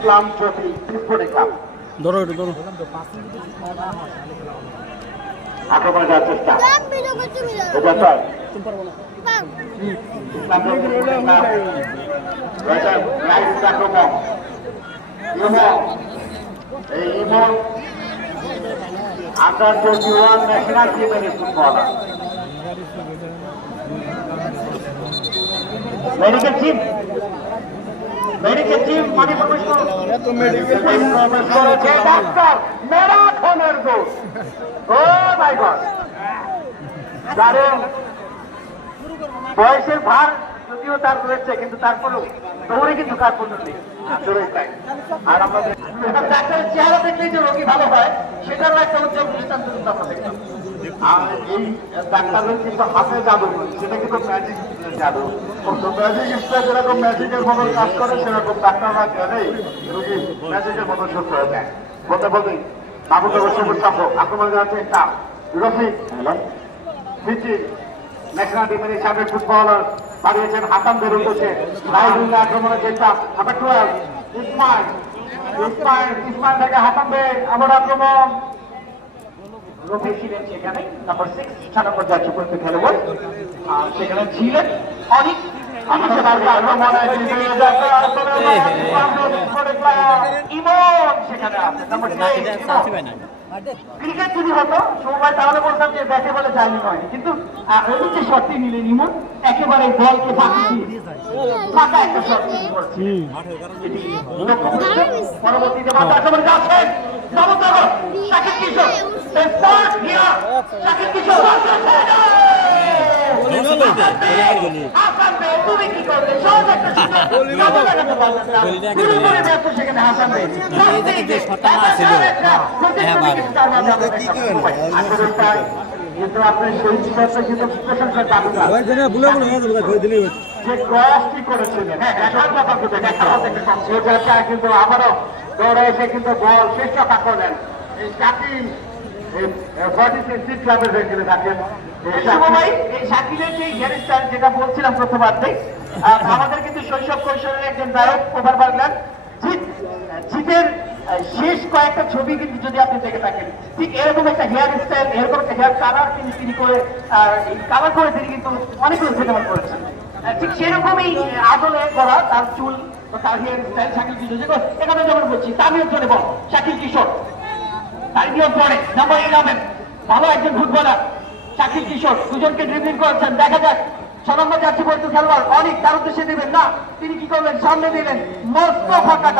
ইসলাম জ্যোতি sporting club. আক্রমণে যাওয়ার চেষ্টা ইসলাম জ্যোতি স্পোর্টিং ক্লাব রাইট আক্রমণ এই ইমন আন্ডার 21 ন্যাশনাল টিমের ফুটবলার। মেডিকেল টিম মানে প্রবেশ করেছে ডাক্তার ম্যারাথনের দৌড়। ও মাই গড, কারণ বয়সের ভার যদিও তার রয়েছে কিন্তু তারপরেও দৌড়ে কিন্তু কার পর্যন্ত আর আমরা ডাক্তারের চেহারা দেখলেই যে রোগী ভালো হয় সেটারও একটা উজ্জ্বল দৃষ্টান্ত কিন্তু আমরা দেখলাম। আর এই ডাক্তারের কিন্তু হাতে জাদু সেটা কিন্তু ম্যাজিক জাদু। ম্যাজিক স্প্রে যেরকম ম্যাজিকের মতো কাজ করে সেরকম ডাক্তাররা জানেই রোগী ম্যাজিকের মতো সুস্থ হয়ে যায়। বলতে বলতে বাবুকে সবুজ সম্ভব আক্রমণ যাচ্ছে একটা রফিক ফিজি ন্যাশনাল টিমের হিসাবে ফুটবলার বাড়িয়েছেন হাসান বেরুন করছে আক্রমণের চেষ্টা নাম্বার 12 ইসমাইল থেকে হাসান বে আবার আক্রমণ রফিক ছিলেন সেখানে নাম্বার 6 6 নম্বর যাচ্ছে করতে খেলোয়াড় সেখানে ছিলেন অনেক ক্রিকেট যদি হতো সবাই তাহলে বলতাম যে ব্যাটে বলে যায়নি নয়, কিন্তু ওই যে শটটি নিলেন ইমন একেবারে বলকে ফাঁকা একটা শট পরবর্তীতে আক্রমণ যাচ্ছেন শাকিব কিশোর কিন্তু আপনার শহীদ কিন্তু প্রশংসা যে ক্রসটি করেছিলেন কিন্তু আবারও দৌড়ে এসে কিন্তু বল শেষ রক্ষা করলেন এই শাকিল ক্লাবের হয়ে থাকেন। এই শাকিলের যে হেয়ারস্টাইল যেটা বলছিলাম প্রথমার্ধে আমাদের কিন্তু শৈশব কৈশোরের একজন নায়ক ওভার বাংলার জিতের শেষ কয়েকটা ছবি কিন্তু যদি আপনি দেখে থাকেন ঠিক এরকম একটা হেয়ার স্টাইল এরকম একটা হেয়ার কালার কিন্তু তিনি করে কালার করে তিনি কিন্তু অনেকগুলো সিনেমা করেছেন। ঠিক সেরকমই আদলে করা তার চুল তার হেয়ার স্টাইল শাকিল কিশোর এখানে যেমন বলছি তামিমের জন্য বল শাকিল কিশোর তারিখের পরে নাম্বার 11 ভালো একজন ফুটবলার শাকিল কিশোর দুজনকে ড্রিবলিং করেছেন। দেখা যাক 6 নম্বর যাচ্ছে বলতে খেলোয়াড় অনেক তার উদ্দেশ্যে দেবেন না তিনি কি করলেন সামনে দিলেন মস্ত ফাঁকা